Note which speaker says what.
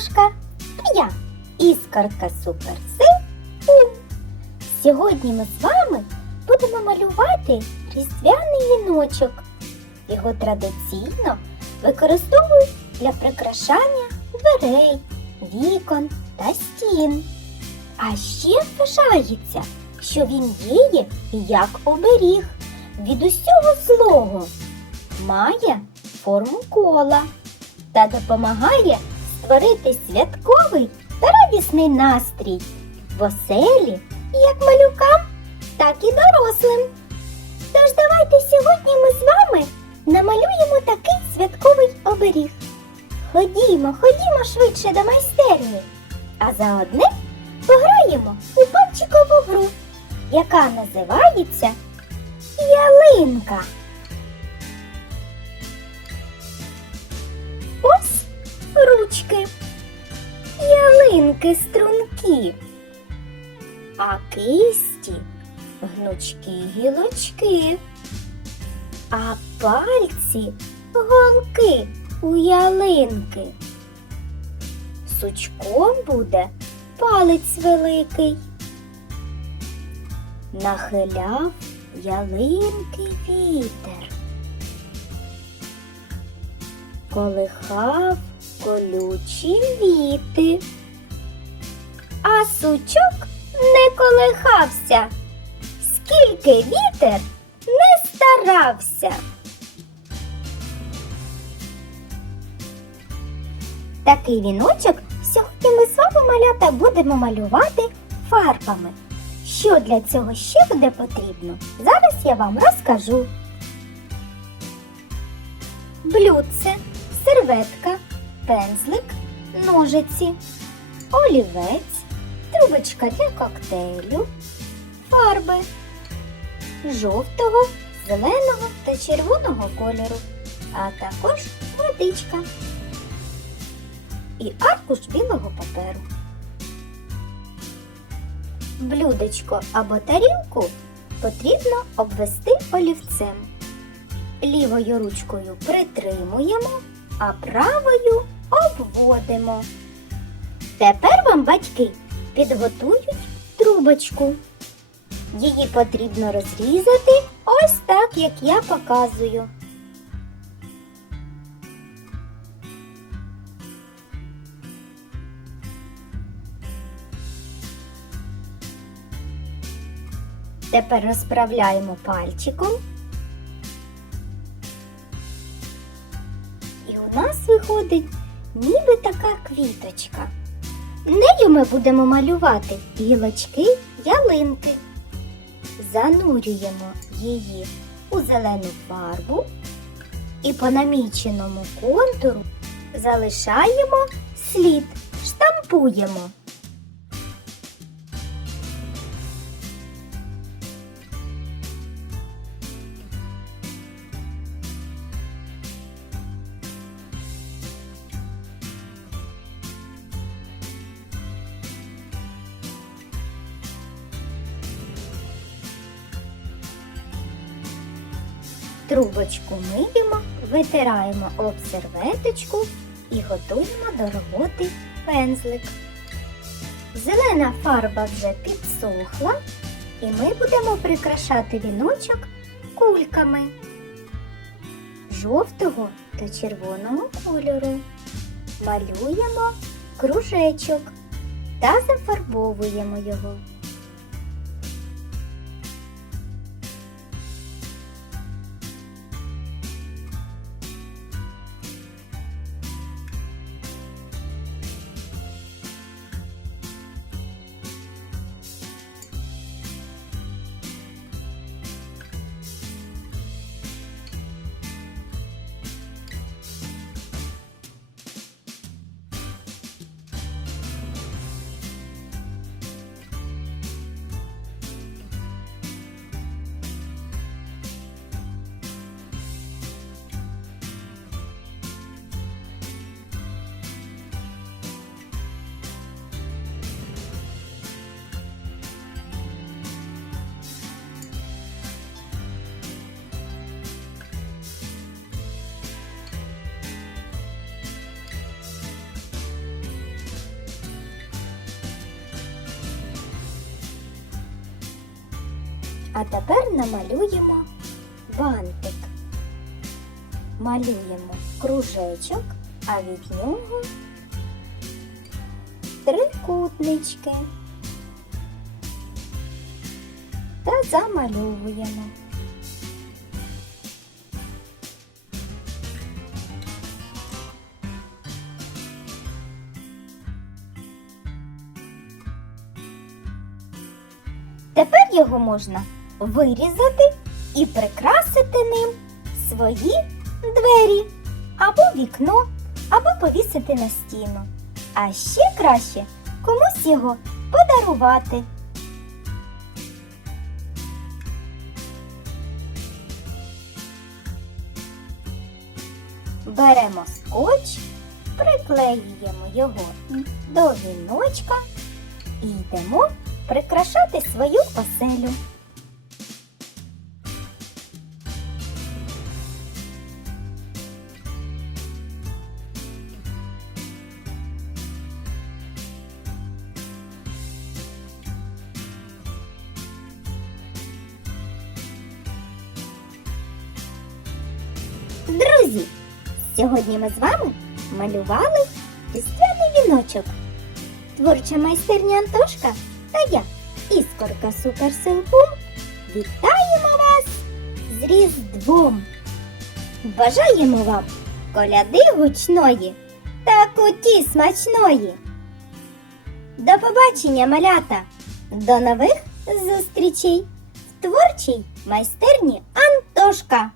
Speaker 1: Ігрушка. Я іскорка суперсил. Ум. Сьогодні ми з вами будемо малювати різдвяний віночок. Його традиційно використовують для прикрашання дверей, вікон та стін. А ще вважається, що він діє як оберіг від усього злого, має форму кола та допомагає створити святковий та радісний настрій в оселі як малюкам, так і дорослим. Тож давайте сьогодні ми з вами намалюємо такий святковий оберіг. Ходімо, ходімо швидше до майстерні, а заодне пограємо у пальчикову гру, яка називається Ялинка. Ось ручки, ялинки струнки, а кисті гнучкі гілочки, а пальці голки у ялинки. Сучком буде палець великий. Нахиляв ялинки вітер. Колихав колючі віти. А сучок не колихався, скільки вітер не старався. Такий віночок сьогодні ми з вами малята будемо малювати фарбами. Що для цього ще буде потрібно? Зараз я вам розкажу. Блюдце, серветка, пензлик, ножиці, олівець, трубочка для коктейлю, фарби жовтого, зеленого та червоного кольору, а також водичка і аркуш білого паперу. Блюдечко або тарілку потрібно обвести олівцем. Лівою ручкою притримуємо, а правою обводимо. Тепер вам батьки підготують трубочку. Її потрібно розрізати ось так, як я показую. Тепер розправляємо пальчиком. І у нас виходить ніби така квіточка. Нею ми будемо малювати гілочки ялинки. Занурюємо її у зелену фарбу і по наміченому контуру залишаємо слід, штампуємо. Трубочку миємо, витираємо об серветочку і готуємо до роботи пензлик. Зелена фарба вже підсохла, і ми будемо прикрашати віночок кульками жовтого та червоного кольору. Малюємо кружечок та зафарбовуємо його. А тепер намалюємо бантик. Малюємо кружечок, а від нього трикутнички. Та замальовуємо. Тепер його можна вирізати і прикрасити ним свої двері або вікно, або повісити на стіну. А ще краще комусь його подарувати. Беремо скотч, приклеюємо його до віночка і йдемо прикрашати свою оселю. Друзі, сьогодні ми з вами малювали різдвяний віночок. Творча майстерня Антошка та я, Іскорка Суперсилпум, вітаємо вас з Різдвом! Бажаємо вам коляди гучної та куті смачної. До побачення, малята! До нових зустрічей в творчій майстерні Антошка!